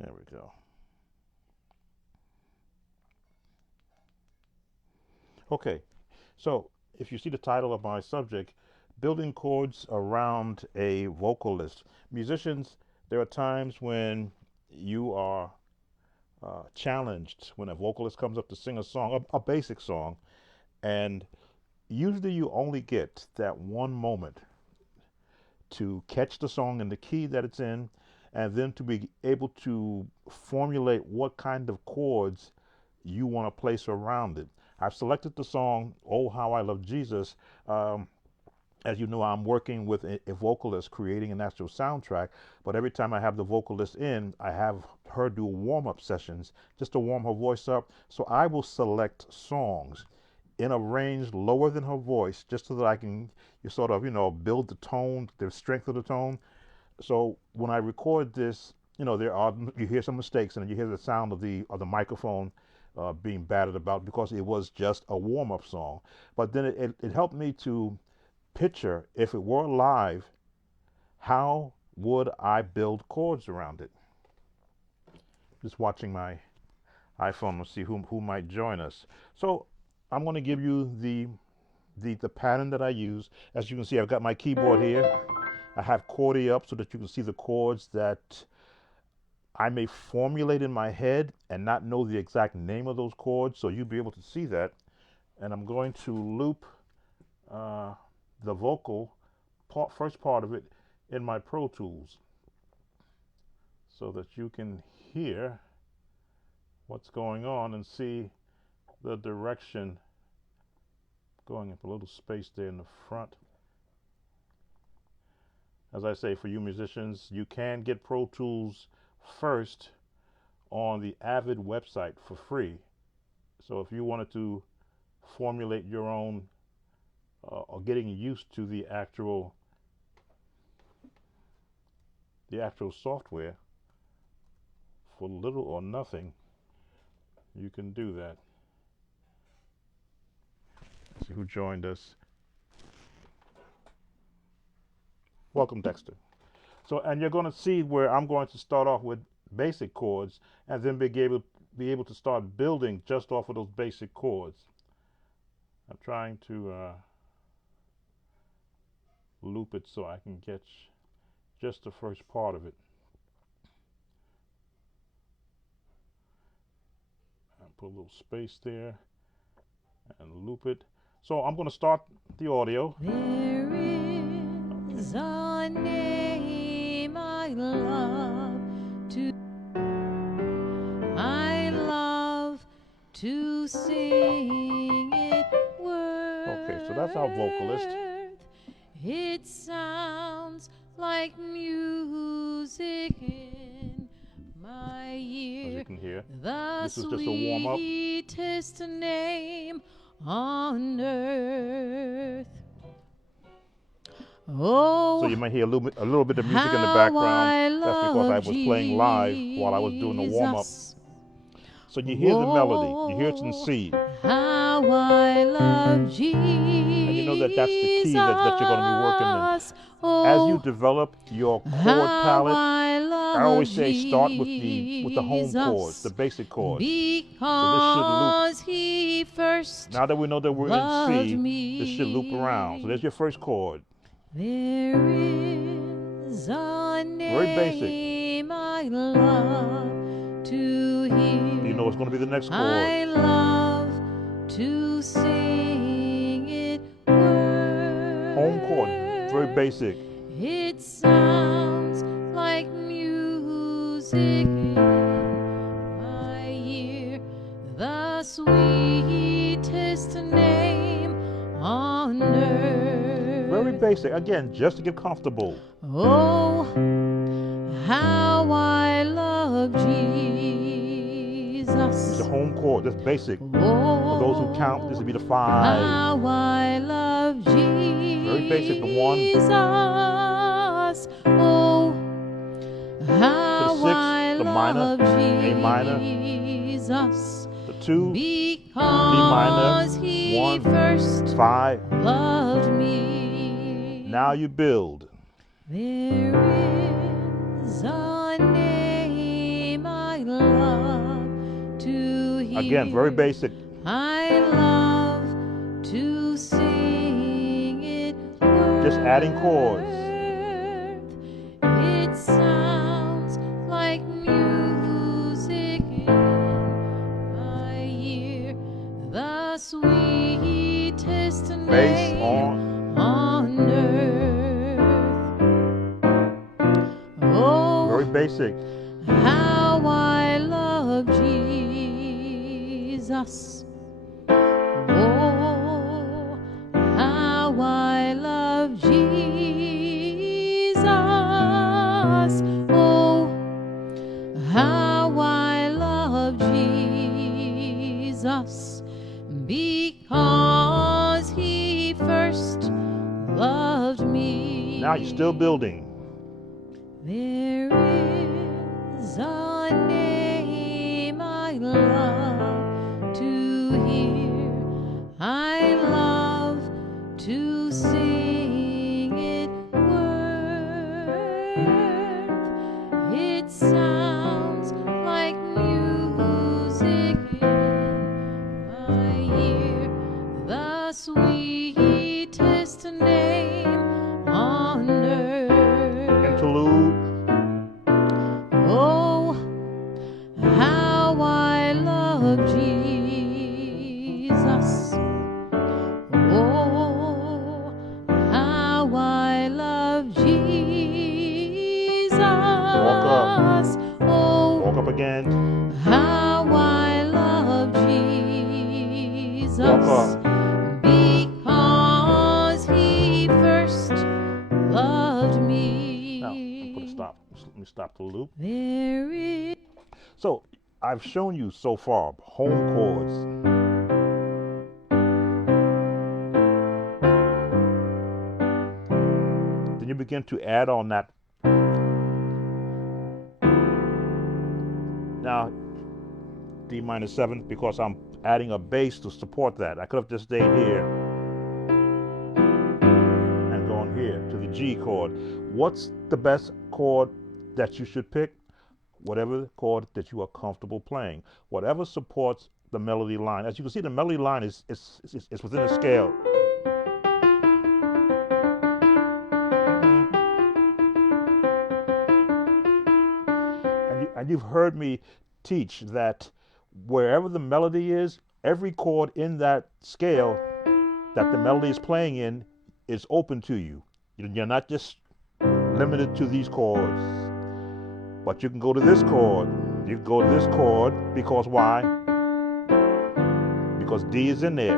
There we go. Okay, so if you see the title of my subject, building chords around a vocalist. Musicians, there are times when you are challenged when a vocalist comes up to sing a song, a basic song, and usually you only get that one moment to catch the song in the key that it's in, and then to be able to formulate what kind of chords you want to place around it. I've selected the song "Oh How I Love Jesus." As you know, I'm working with a vocalist creating an actual soundtrack, but every time I have the vocalist in, I have her do warm-up sessions just to warm her voice up. So I will select songs in a range lower than her voice just so that I can sort of, build the tone, the strength of the tone. So when I record this, you hear some mistakes and you hear the sound of the microphone being battered about because it was just a warm-up song. But then it helped me to picture, if it were live, how would I build chords around it? Just watching my iPhone to see who might join us. So I'm going to give you the pattern that I use. As you can see, I've got my keyboard here. I have chordy up so that you can see the chords that I may formulate in my head and not know the exact name of those chords, so you'll be able to see that. And I'm going to loop the vocal first part of it in my Pro Tools so that you can hear what's going on and see the direction going up. A little space there in the front. As I say, for you musicians, you can get Pro Tools first on the Avid website for free. So if you wanted to formulate your own or getting used to the actual software for little or nothing, you can do that. Let's see who joined us. Welcome, Dexter. So, and you're going to see where I'm going to start off with basic chords and then be able to start building just off of those basic chords. I'm trying to loop it so I can get just the first part of it. And put a little space there and loop it. So I'm going to start the audio. There is a name I love to sing it word. Okay, so that's our vocalist. It sounds like music in my ear. As you can hear, the this is just a warm-up. Sweetest name on earth. Oh, so you might hear a little bit of music in the background. That's because I was playing live while I was doing the warm-up. So you hear the melody. You hear it in C. How I love Jesus. And you know that that's the key that you're going to be working in. As you develop your chord palette, I always say start with the home chords, the basic chords. So this should loop. Now that we know that we're in C, this should loop around. So there's your first chord. There is a name I love to hear. You know it's going to be the next chord. I love to sing it word. Home chord, very basic. It sounds like music in my ear, the sweetest name on earth. Very basic. Again, just to get comfortable. Oh, how I love Jesus. It's a home chord. That's basic. Oh, for those who count, this would be the 5. How I love Jesus. Very basic. The 1. Oh, how the 6, I the minor, love A minor. Jesus. The 2, D Because minor, he 1, first 5. loved me. Now you build. There is a name Again, very basic. I love to sing it. Just adding chords. It sounds like music in my ear. The sweetest Bass name on earth. Oh, very basic. how I love Jesus. Oh, how I love Jesus. Oh, how I love Jesus. Because he first loved me. Now you're still building. There is a name I love to hear. I love to sing it worth. It sounds like music in my ear. The sweetest name on earth. Interlude. Oh, how I love Jesus. Oh, how I love Jesus. Walk up. Oh, Walk up again. how I love Jesus. Walk up. Because he first loved me. Now, put a stop. Let me stop the loop. There is. So, I've shown you so far home chords. Then you begin to add on that. Now, D minor 7, because I'm adding a bass to support that. I could have just stayed here and gone here to the G chord. What's the best chord that you should pick? Whatever chord that you are comfortable playing. Whatever supports the melody line. As you can see, the melody line is within a scale. And you've heard me teach that wherever the melody is, every chord in that scale that the melody is playing in is open to you. You're not just limited to these chords. But you can go to this chord. You can go to this chord because why? Because D is in there.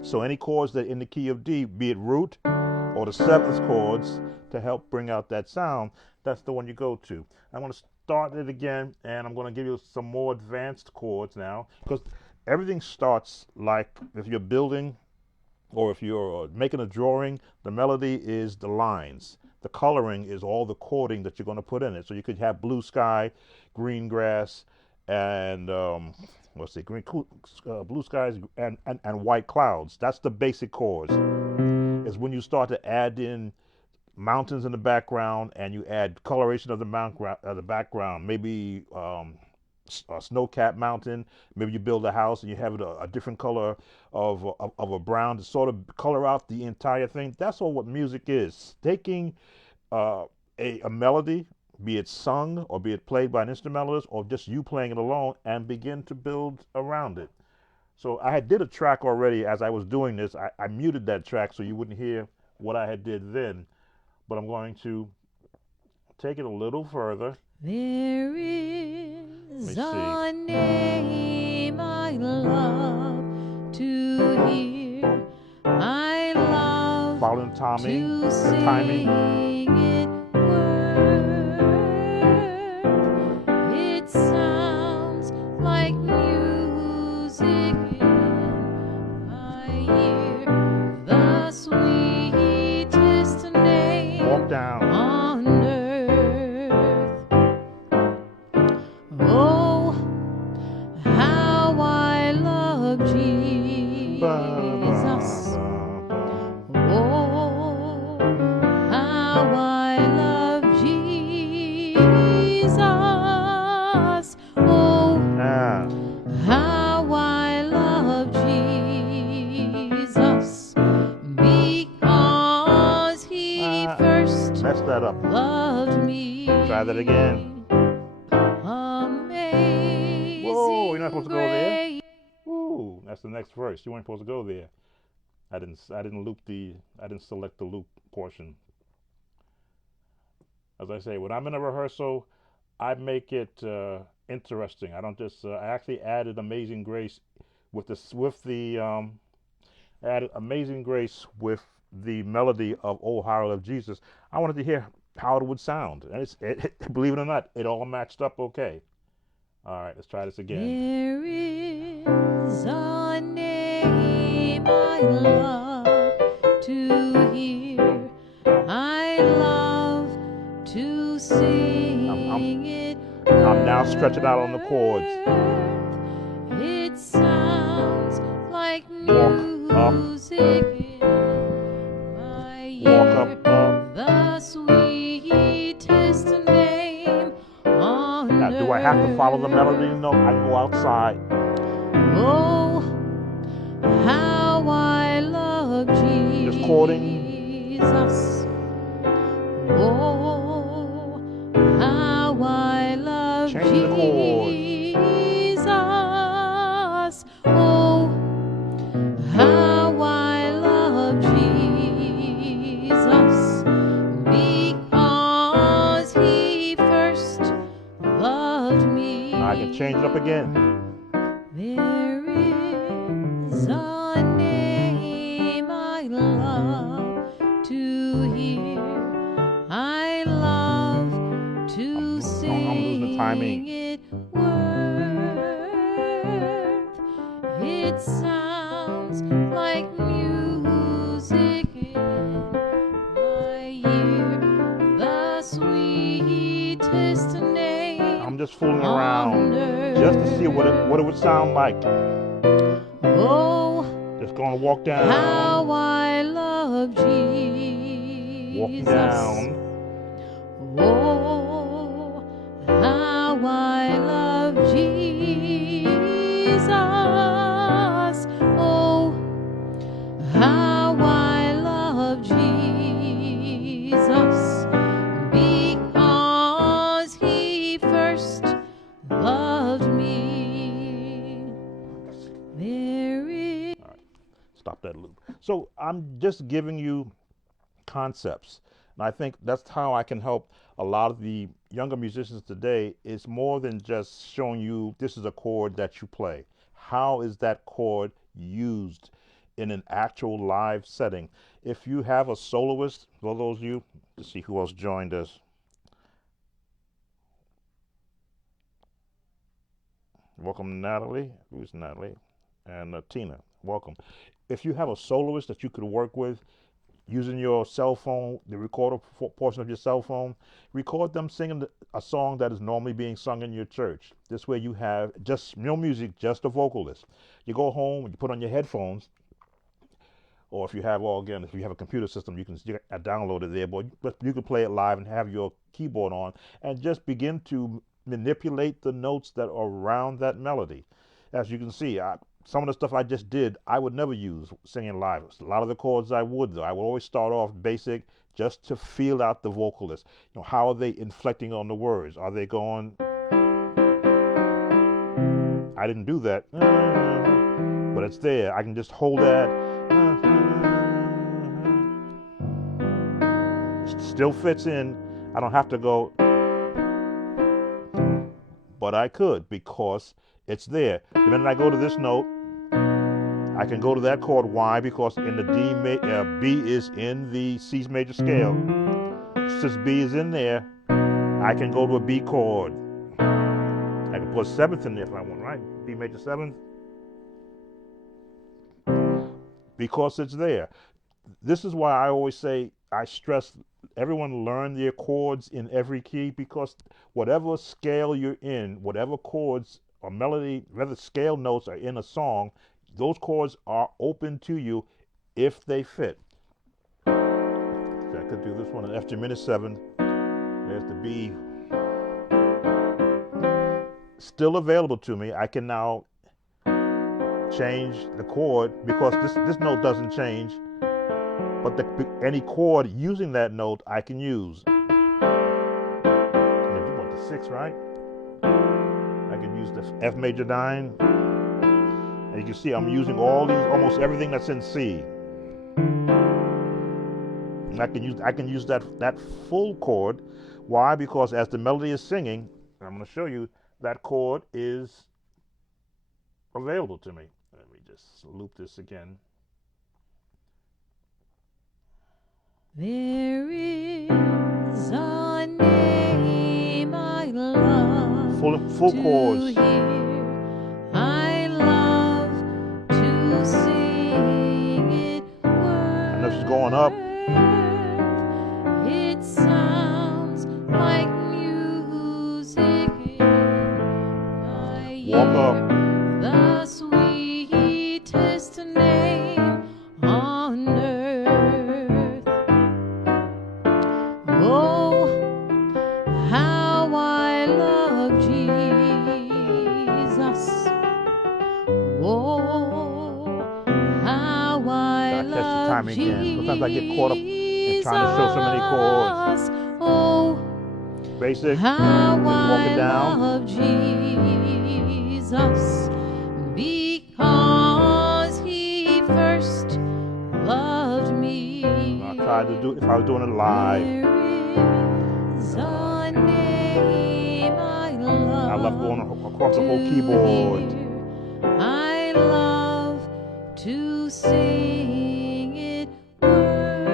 So any chords that in the key of D, be it root or the seventh chords to help bring out that sound, that's the one you go to. I'm going to start it again, and I'm going to give you some more advanced chords now, because everything starts like if you're building or if you're making a drawing, the melody is the lines. The coloring is all the chording that you're going to put in it. So you could have blue sky, green grass, and blue skies and white clouds. That's the basic chords. Is when you start to add in mountains in the background and you add coloration of the background. Maybe a snow-capped mountain. Maybe you build a house and you have it a different color of a brown to sort of color out the entire thing. That's all what music is. Taking a melody, be it sung or be it played by an instrumentalist or just you playing it alone, and begin to build around it. So I had did a track already as I was doing this. I muted that track so you wouldn't hear what I had did then. But I'm going to take it a little further. There is a name I love to hear. I love following timing, to sing timing. it worth. It sounds like music in my ear. The sweetest name Walk down. on earth. Oh, how I love Jesus. Oh, how I love Jesus. Oh, first Messed that up. loved me. Try that again. Amazing Whoa, you're not supposed to go there. grace. Ooh, that's the next verse. You weren't supposed to go there. I didn't select the loop portion. As I say, when I'm in a rehearsal, I make it interesting. I don't just. I actually added "Amazing Grace" added "Amazing Grace" with the melody of "Oh How I Love Jesus." I wanted to hear how it would sound, and believe it or not, it all matched up okay. All right, let's try this again. There is a name I love to hear. I love to sing it. I'm now stretching out on the chords. It sounds like Walk up. music in my Walk ear. up, up. The sweetest name on Now, do I have to follow the melody? No, I can go outside. Oh, how I love Jesus. Just chording. Oh, how I love Change the chords. Jesus. Oh, how I love Jesus. Because he first loved me. I can change it up again. There is a name I love to hear. I love to losing the timing. sing it worth. It sounds like music in my ear. The sweetest name I'm just fooling on around earth. just to see what it would sound like. Oh, Just gonna walk down, how I love Jesus. walk down. Oh, how I love Jesus. Oh, how I love Jesus. Because he first loved me. There is. Stop that loop. So I'm just giving you concepts. And I think that's how I can help a lot of the younger musicians today. It's more than just showing you this is a chord that you play. How is that chord used in an actual live setting? If you have a soloist, for those of you, let's see who else joined us. Welcome, Natalie. Who's Natalie? And Tina. Welcome. If you have a soloist that you could work with using your cell phone, the recorder portion of your cell phone, record them singing a song that is normally being sung in your church. This way you have just no music, just a vocalist. You go home and you put on your headphones, or if you have, if you have a computer system, you can download it there, but you can play it live and have your keyboard on and just begin to manipulate the notes that are around that melody. As you can see, some of the stuff I just did, I would never use singing live. A lot of the chords I would, though. I would always start off basic just to feel out the vocalist. You know, how are they inflecting on the words? Are they going? I didn't do that, but it's there. I can just hold that. It still fits in. I don't have to go, but I could because it's there. The minute I go to this note, I can go to that chord. Why? Because in the B is in the C major scale. Since B is in there, I can go to a B chord. I can put seventh in there if I want, right? B major seventh. Because it's there. This is why I always say, I stress everyone learn their chords in every key, because whatever scale you're in, whatever chords or melody, whether scale notes are in a song, those chords are open to you if they fit. So I could do this one in F diminished 7. There's the B. Still available to me. I can now change the chord because this note doesn't change. but any chord using that note I can use. And if you want the 6, right? I can use the F major 9. And you can see I'm using almost everything that's in C. And I can use that full chord. Why? Because as the melody is singing, I'm going to show you that chord is available to me. Let me just loop this again. There is a name I love Full to chords. hear. I love to sing it. I know she's going up. It sounds like music in my Walk up. ear. The sweetest name on earth. Oh, how I love Jesus. Oh, how I Gotta catch the love timing again. Jesus. Sometimes I get caught up in trying to show so many chords. Oh, Basic. how Just walk it I down. love Jesus, because He first loved me. I tried to do if I was doing it live. There is a name I love. I love going across the whole keyboard. I love to sing it word.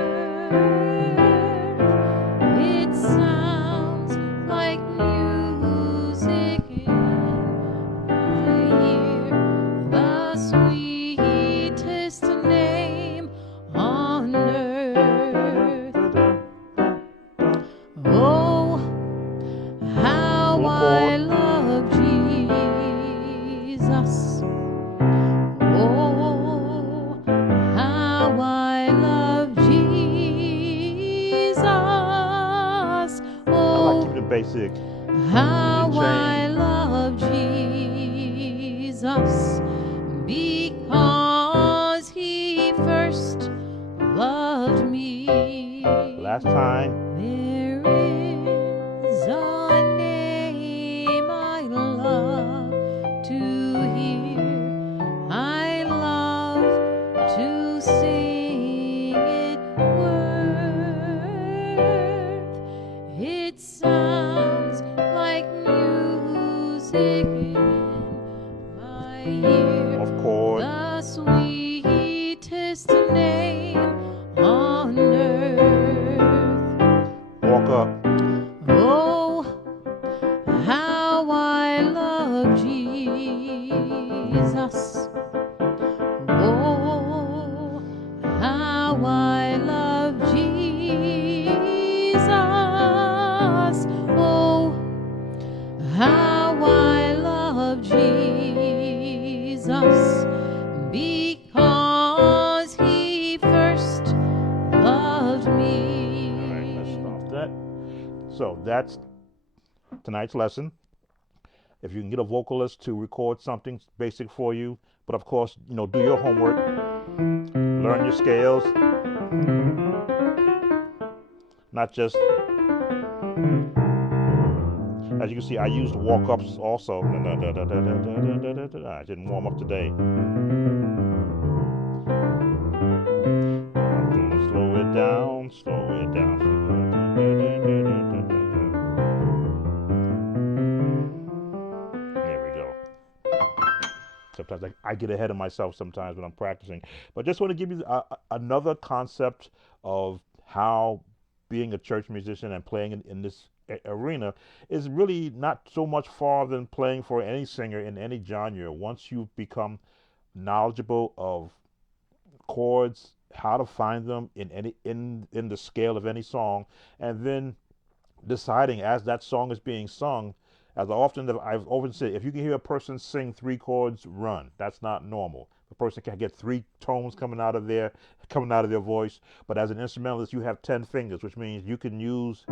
It sounds like music in my ear. The sweetest name on earth. Oh, how Full I chord. love Jesus. Oh, how I love Jesus. I like Oh, keeping it basic. how Didn't I change. love Jesus, because He first loved me. Last time. There is a name I love to hear. I love to sing it word. It sounds like music in my ear. Off chord. The sweetest name on earth. Walk up. Oh, how I love Jesus. Oh, how I love Jesus. Oh, how I love Jesus, because He first loved me. All right, let's stop that. So that's tonight's lesson. If you can get a vocalist to record something basic for you, but of course, do your homework, learn your scales, not just. As you can see, I used walk-ups also. I didn't warm up today. I'm gonna slow it down. There we go. Sometimes I get ahead of myself sometimes when I'm practicing. But just want to give you another concept of how being a church musician and playing in this arena is really not so much far than playing for any singer in any genre. Once you become knowledgeable of chords, how to find them in the scale of any song, and then deciding as that song is being sung, as I've often said, if you can hear a person sing 3 chords, run. That's not normal. The person can get 3 tones coming out of their voice, but as an instrumentalist, you have 10 fingers, which means you can use.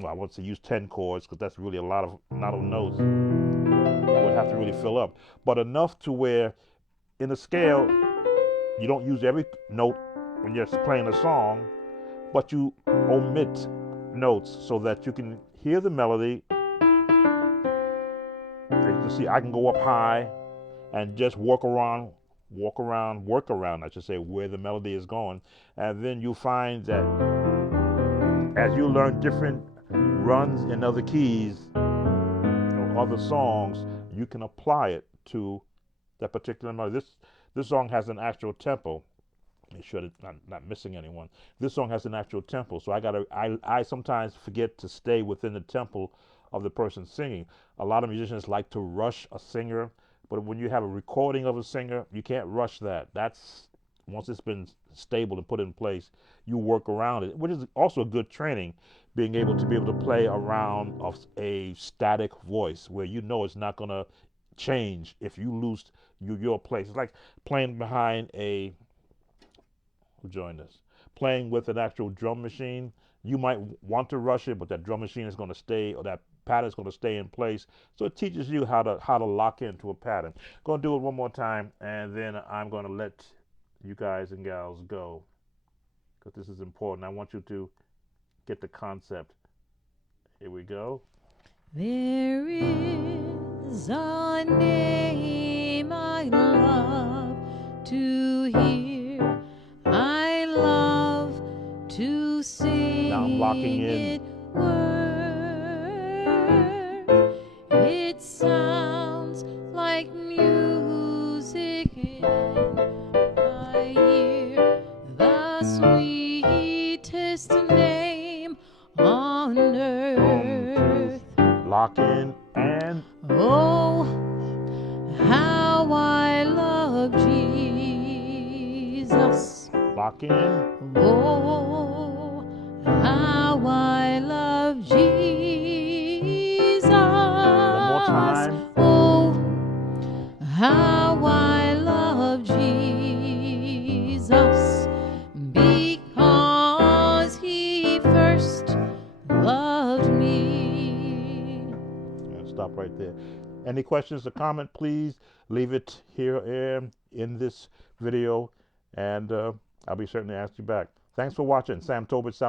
Well, I won't say use 10 chords because that's really a lot of notes. I would have to really fill up, but enough to where in the scale you don't use every note when you're playing a song, but you omit notes so that you can hear the melody. As you can see, I can go up high and just work around, I should say, where the melody is going. And then you find that as you learn different runs in other keys or other songs, you can apply it to that particular melody. This song has an actual tempo. Make sure that I'm not missing anyone. This song has an actual tempo, so I sometimes forget to stay within the tempo of the person singing. A lot of musicians like to rush a singer, but when you have a recording of a singer, you can't rush that. That's once it's been stable and put in place, you work around it, which is also a good training, being able to play around a static voice where you know it's not going to change if you lose your place. It's like playing behind a who joined us. Playing with an actual drum machine, you might want to rush it, but that drum machine is going to stay, or that pattern is going to stay in place. So it teaches you how to lock into a pattern. Going to do it one more time, and then I'm going to let you guys and gals go, because this is important. I want you to get the concept. Here we go. There is a name I love to hear. I love to sing. Now I'm locking in. It word. It sounds like music in my ear. The sweetest name on earth. Lock in and Oh, how I love Jesus. lock in. Oh, how I love Jesus. One more time. Oh, how I love Jesus. Because he first loved me. Stop right there. Any questions or comment, please leave it here in this video, and I'll be certain to ask you back. Thanks for watching. Sam Tobit Sound.